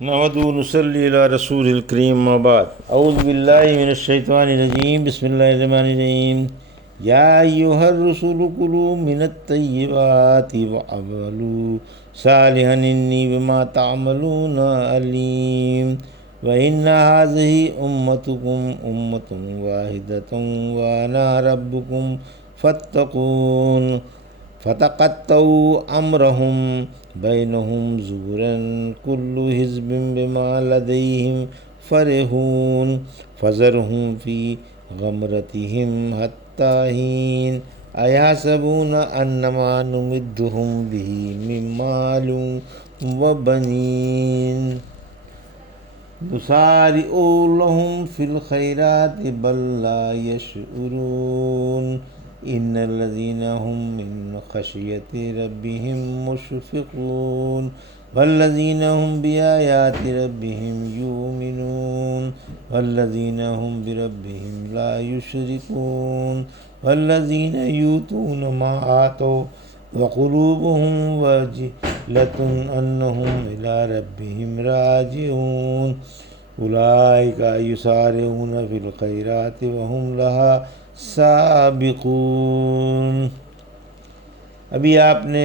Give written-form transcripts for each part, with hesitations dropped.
نحمدہ و نصلی علی رسول الکریم ما بعد اعوذ باللہ من الشیطان الرجیم بسم اللہ الرحمن الرحیم یا ایہا الرسول کلوا من الطیبات وعملوا صالحا انی بما تعملون علیم وإن هذه أمتكم أمة واحدة وأنا ربكم فاتقون فتقطعوا أمرهم بينهم زبرا كل حزب بما لديهم فرحون فذرهم في غمرتهم حتى حين أيحسبون أنما نمدهم به من مال وبنين نسارع لهم في الخيرات بل لا يشعرون إن الذين هم من خشية ربهم مشفقون والذين هم بآيات ربهم يؤمنون والذين هم بربهم لا يشركون والذين يؤتون ما آتوا وقلوبهم وجلة أنهم إلى ربهم راجعون أولئك يسارعون في الخيرات وهم لها سابقون۔ ابھی آپ نے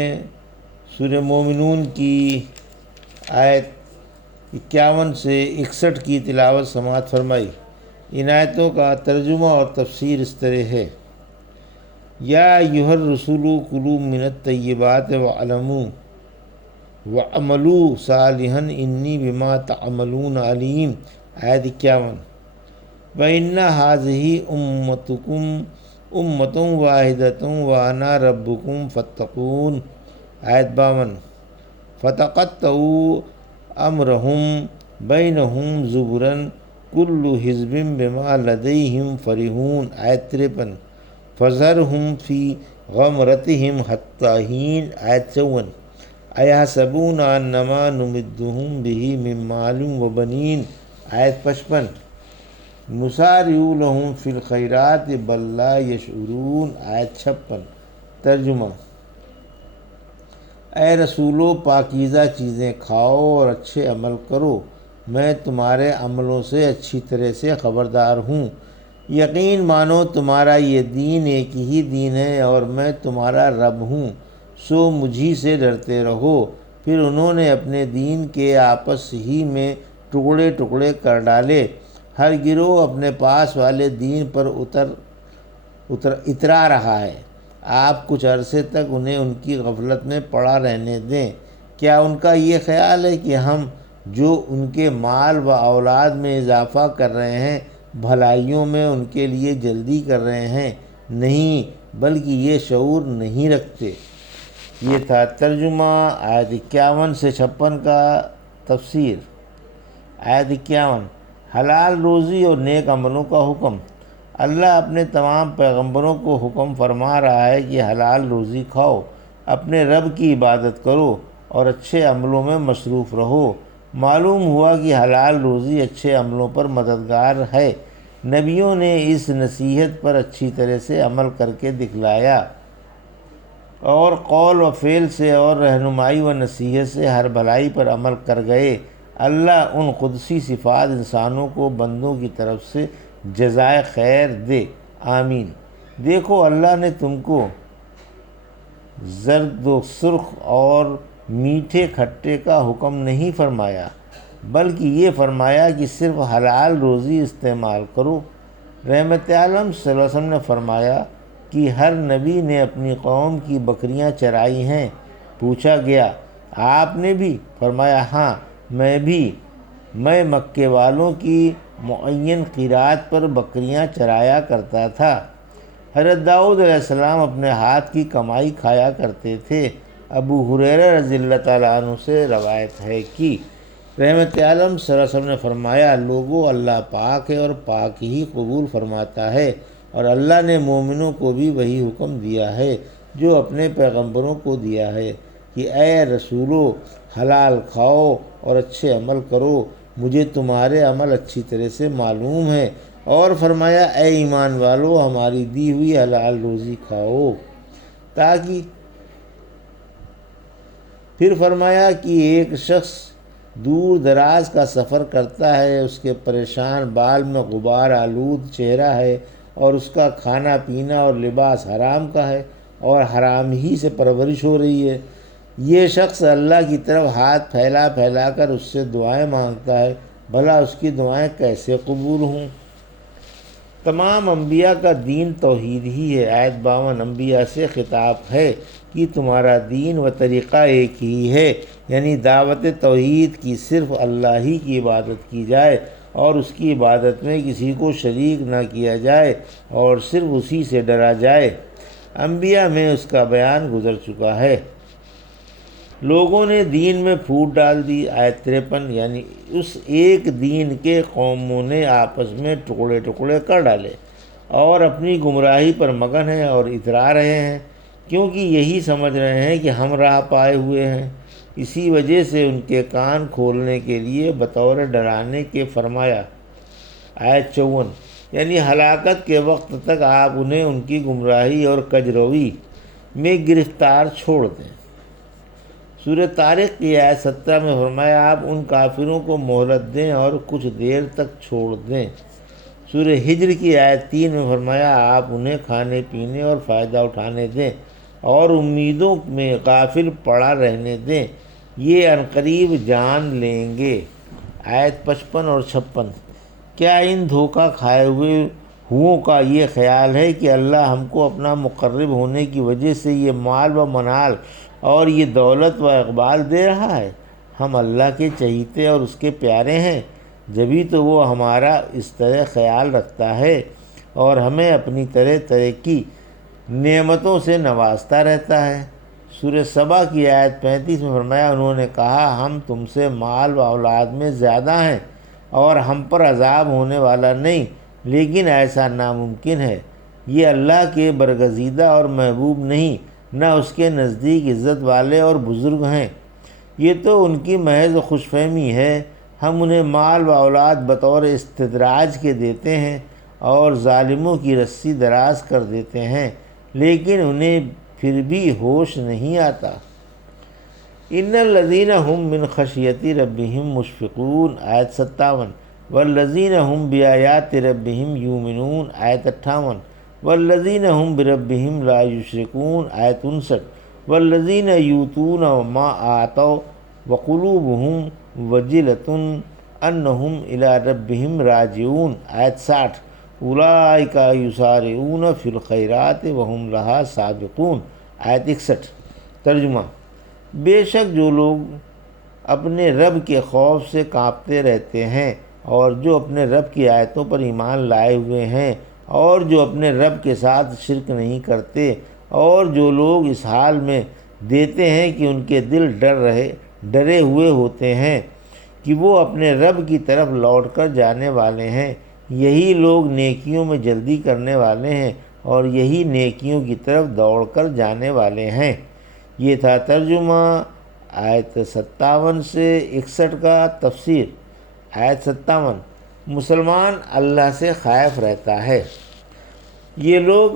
سورہ مومنون کی آیت 51 سے 61 کی تلاوت سماعت فرمائی۔ ان آیتوں کا ترجمہ اور تفسیر اس طرح ہے: یا ایھا الرسول کلوا من الطیبات وعملوا صالحا انی بما تعملون علیم۔ آیت 51۔ وَإِنَّ هَٰذِهِ أُمَّتُكُمْ أُمَّةٌ وَاحِدَةٌ وَأَنَا رَبُّكُمْ فَاتَّقُونِ۔ آیت 52۔ فَتَقَطَّعُوا أَمْرَهُمْ بَيْنَهُمْ زُبُرًا كُلُّ حِزْبٍ بِمَا لَدَيْهِمْ فَرِحُونَ۔ آیت 53۔ فَذَرْهُمْ فِي غَمْرَتِهِمْ حَتَّىٰ حِینٍ۔ آیت 54۔ أَیَحْسَبُونَ أَنَّمَا نُمِدُّهُم بِهِ مِن مَّالٍ وَبَنِینَ۔ آیت 55۔ نسارع لهم فی الخیرات بل لا یشعرون۔ آیت 56۔ ترجمہ: اے رسولو، پاکیزہ چیزیں کھاؤ اور اچھے عمل کرو، میں تمہارے عملوں سے اچھی طرح سے خبردار ہوں۔ یقین مانو تمہارا یہ دین ایک ہی دین ہے اور میں تمہارا رب ہوں، سو مجھی سے ڈرتے رہو۔ پھر انہوں نے اپنے دین کے آپس ہی میں ٹکڑے ٹکڑے کر ڈالے، ہر گروہ اپنے پاس والے دین پر اترا رہا ہے۔ آپ کچھ عرصے تک انہیں ان کی غفلت میں پڑا رہنے دیں۔ کیا ان کا یہ خیال ہے کہ ہم جو ان کے مال و اولاد میں اضافہ کر رہے ہیں، بھلائیوں میں ان کے لیے جلدی کر رہے ہیں؟ نہیں، بلکہ یہ شعور نہیں رکھتے۔ یہ تھا ترجمہ آیت 51 سے 56 کا تفسیر۔ آیت 51۔ حلال روزی اور نیک عملوں کا حکم۔ اللہ اپنے تمام پیغمبروں کو حکم فرما رہا ہے کہ حلال روزی کھاؤ، اپنے رب کی عبادت کرو اور اچھے عملوں میں مصروف رہو۔ معلوم ہوا کہ حلال روزی اچھے عملوں پر مددگار ہے۔ نبیوں نے اس نصیحت پر اچھی طرح سے عمل کر کے دکھلایا اور قول و فعل سے اور رہنمائی و نصیحت سے ہر بھلائی پر عمل کر گئے۔ اللہ ان قدسی صفات انسانوں کو بندوں کی طرف سے جزائے خیر دے، آمین۔ دیکھو، اللہ نے تم کو زرد و سرخ اور میٹھے کھٹے کا حکم نہیں فرمایا، بلکہ یہ فرمایا کہ صرف حلال روزی استعمال کرو۔ رحمت عالم صلی اللہ علیہ وسلم نے فرمایا کہ ہر نبی نے اپنی قوم کی بکریاں چرائی ہیں۔ پوچھا گیا، آپ نے بھی؟ فرمایا، ہاں، میں مکے والوں کی معین قیرات پر بکریاں چرایا کرتا تھا۔ حضرت داؤد علیہ السلام اپنے ہاتھ کی کمائی کھایا کرتے تھے۔ ابو ہریرہ رضی اللہ تعالیٰ عنہ سے روایت ہے کہ رحمت عالم صلی اللہ علیہ وسلم نے فرمایا، لوگو، اللہ پاک ہے اور پاک ہی قبول فرماتا ہے، اور اللہ نے مومنوں کو بھی وہی حکم دیا ہے جو اپنے پیغمبروں کو دیا ہے کہ اے رسولو، حلال کھاؤ اور اچھے عمل کرو، مجھے تمہارے عمل اچھی طرح سے معلوم ہے۔ اور فرمایا، اے ایمان والو، ہماری دی ہوئی حلال روزی کھاؤ تاکہ پھر فرمایا کہ ایک شخص دور دراز کا سفر کرتا ہے، اس کے پریشان بال میں غبار آلود چہرہ ہے، اور اس کا کھانا پینا اور لباس حرام کا ہے اور حرام ہی سے پرورش ہو رہی ہے، یہ شخص اللہ کی طرف ہاتھ پھیلا پھیلا کر اس سے دعائیں مانگتا ہے، بھلا اس کی دعائیں کیسے قبول ہوں؟ تمام انبیاء کا دین توحید ہی ہے۔ آیت 52 انبیاء سے خطاب ہے کہ تمہارا دین و طریقہ ایک ہی ہے، یعنی دعوت توحید کی، صرف اللہ ہی کی عبادت کی جائے اور اس کی عبادت میں کسی کو شریک نہ کیا جائے اور صرف اسی سے ڈرا جائے۔ انبیاء میں اس کا بیان گزر چکا ہے۔ لوگوں نے دین میں پھوٹ ڈال دی۔ آیت 53 یعنی اس ایک دین کے قوموں نے آپس میں ٹکڑے ٹکڑے کر ڈالے اور اپنی گمراہی پر مگن ہیں اور اترا رہے ہیں، کیونکہ یہی سمجھ رہے ہیں کہ ہم راہ پائے ہوئے ہیں۔ اسی وجہ سے ان کے کان کھولنے کے لیے بطور ڈرانے کے فرمایا۔ آیت 54 یعنی ہلاکت کے وقت تک آپ انہیں ان کی گمراہی اور کجروی میں گرفتار چھوڑ دیں۔ سورہ طارق کی آیت 17 میں فرمایا آپ ان کافروں کو مہلت دیں اور کچھ دیر تک چھوڑ دیں۔ سورہ ہجر کی آیت 3 میں فرمایا آپ انہیں کھانے پینے اور فائدہ اٹھانے دیں اور امیدوں میں غافل پڑا رہنے دیں، یہ عنقریب جان لیں گے۔ آیت 55 اور 56 کیا ان دھوکہ کھائے ہوئوں کا یہ خیال ہے کہ اللہ ہم کو اپنا مقرب ہونے کی وجہ سے یہ مال و منال اور یہ دولت و اقبال دے رہا ہے؟ ہم اللہ کے چہیتے اور اس کے پیارے ہیں، جبھی تو وہ ہمارا اس طرح خیال رکھتا ہے اور ہمیں اپنی طرح طرح کی نعمتوں سے نوازتا رہتا ہے۔ سورہ سبا کی آیت 35 میں فرمایا انہوں نے کہا ہم تم سے مال و اولاد میں زیادہ ہیں اور ہم پر عذاب ہونے والا نہیں، لیکن ایسا ناممکن ہے، یہ اللہ کے برگزیدہ اور محبوب نہیں، نہ اس کے نزدیک عزت والے اور بزرگ ہیں، یہ تو ان کی محض خوش فہمی ہے۔ ہم انہیں مال و اولاد بطور استدراج کے دیتے ہیں اور ظالموں کی رسی دراز کر دیتے ہیں، لیکن انہیں پھر بھی ہوش نہیں آتا۔ ان الذین هم من خشیۃ ربہم مشفقون آیت 57 والذین هم بآیات ربہم یؤمنون آیت 58 والذین هم بربہم لا یشرکون آیت 59 والذین یؤتون ما آتوا وقلوبہم وجلۃ انہم الی ربہم راجعون آیت 60 اولئک یسارعون فی الخیرات وہم لہا سابقون آیت 61۔ ترجمہ: بے شک جو لوگ اپنے رب کے خوف سے کانپتے رہتے ہیں اور جو اپنے رب کی آیتوں پر ایمان لائے ہوئے ہیں اور جو اپنے رب کے ساتھ شرک نہیں کرتے، اور جو لوگ اس حال میں دیتے ہیں کہ ان کے دل ڈرے ہوئے ہوتے ہیں کہ وہ اپنے رب کی طرف لوٹ کر جانے والے ہیں، یہی لوگ نیکیوں میں جلدی کرنے والے ہیں اور یہی نیکیوں کی طرف دوڑ کر جانے والے ہیں۔ یہ تھا ترجمہ آیت 57 سے 61 کا۔ تفسیر آیت 57 مسلمان اللہ سے خائف رہتا ہے۔ یہ لوگ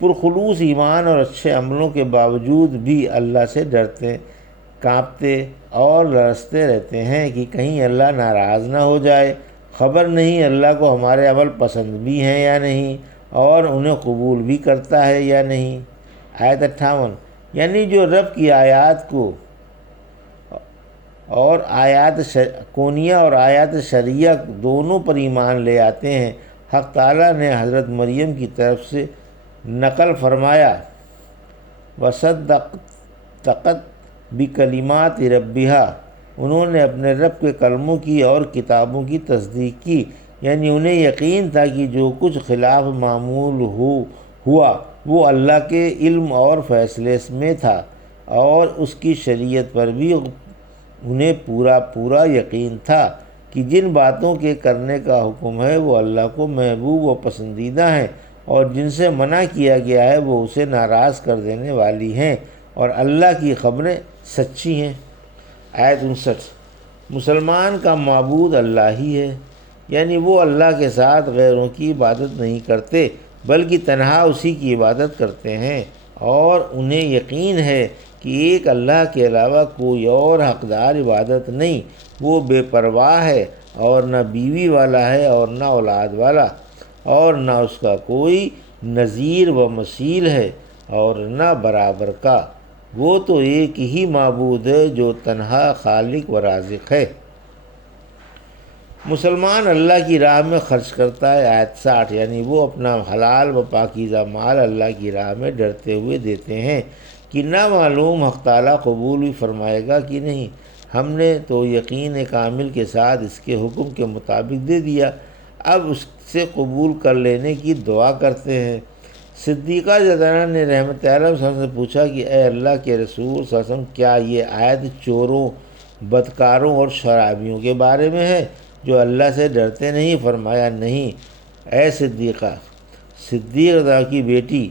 پرخلوص ایمان اور اچھے عملوں کے باوجود بھی اللہ سے ڈرتے، کانپتے اور لرزتے رہتے ہیں کہ کہیں اللہ ناراض نہ ہو جائے۔ خبر نہیں اللہ کو ہمارے عمل پسند بھی ہیں یا نہیں اور انہیں قبول بھی کرتا ہے یا نہیں۔ آیت 58 یعنی جو رب کی آیات کو اور آیات کونیہ اور آیات شرعیہ دونوں پر ایمان لے آتے ہیں۔ حق تعالیٰ نے حضرت مریم کی طرف سے نقل فرمایا وَصَدَّقَتْ بِكَلِمَاتِ رَبِّهَا، انہوں نے اپنے رب کے کلموں کی اور کتابوں کی تصدیق کی، یعنی انہیں یقین تھا کہ جو کچھ خلاف معمول ہوا وہ اللہ کے علم اور فیصلے میں تھا، اور اس کی شریعت پر بھی انہیں پورا یقین تھا کہ جن باتوں کے کرنے کا حکم ہے وہ اللہ کو محبوب و پسندیدہ ہیں، اور جن سے منع کیا گیا ہے وہ اسے ناراض کر دینے والی ہیں، اور اللہ کی خبریں سچی ہیں۔ آیت 59 مسلمان کا معبود اللہ ہی ہے، یعنی وہ اللہ کے ساتھ غیروں کی عبادت نہیں کرتے بلکہ تنہا اسی کی عبادت کرتے ہیں، اور انہیں یقین ہے کہ ایک اللہ کے علاوہ کوئی اور حقدار عبادت نہیں، وہ بے پرواہ ہے اور نہ بیوی والا ہے اور نہ اولاد والا، اور نہ اس کا کوئی نظیر و مثیل ہے اور نہ برابر کا۔ وہ تو ایک ہی معبود ہے جو تنہا خالق و رازق ہے۔ مسلمان اللہ کی راہ میں خرچ کرتا ہے، آیت 60، یعنی وہ اپنا حلال و پاکیزہ مال اللہ کی راہ میں ڈرتے ہوئے دیتے ہیں کہ نہ معلوم حق تعالیٰ قبول بھی فرمائے گا کہ نہیں۔ ہم نے تو یقین کامل کے ساتھ اس کے حکم کے مطابق دے دیا، اب اس سے قبول کر لینے کی دعا کرتے ہیں۔ صدیقہ زیدانہ نے رحمت عالم صلی اللہ علیہ وسلم سے پوچھا کہ اے اللہ کے رسول صلی اللہ علیہ وسلم، کیا یہ آیت چوروں، بدکاروں اور شرابیوں کے بارے میں ہے جو اللہ سے ڈرتے نہیں؟ فرمایا نہیں اے صدیقہ، صدیق رضا کی بیٹی،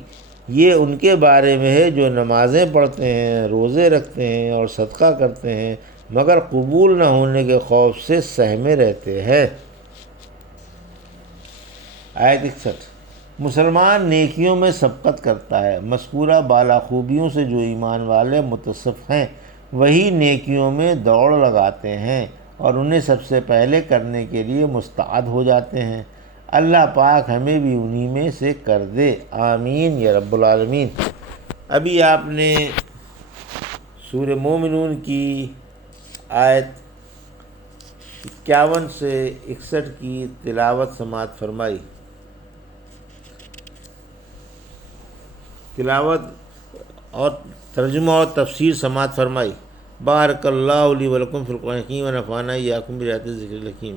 یہ ان کے بارے میں ہے جو نمازیں پڑھتے ہیں، روزے رکھتے ہیں اور صدقہ کرتے ہیں، مگر قبول نہ ہونے کے خوف سے سہمے رہتے ہیں۔ آیت 61، مسلمان نیکیوں میں سبقت کرتا ہے۔ مذکورہ بالا خوبیوں سے جو ایمان والے متصف ہیں وہی نیکیوں میں دوڑ لگاتے ہیں اور انہیں سب سے پہلے کرنے کے لیے مستعد ہو جاتے ہیں۔ اللہ پاک ہمیں بھی انہی میں سے کر دے، آمین یا رب العالمین۔ ابھی آپ نے سورہ مومنون کی آیت 51 سے 61 کی تلاوت سماعت فرمائی۔ تلاوت اور ترجمہ اور تفسیر سماعت فرمائی۔ بارک اللہ لی ولکم فی القرآن الحکیم و نفعنی ایاکم بآیات الذکر الحکیم۔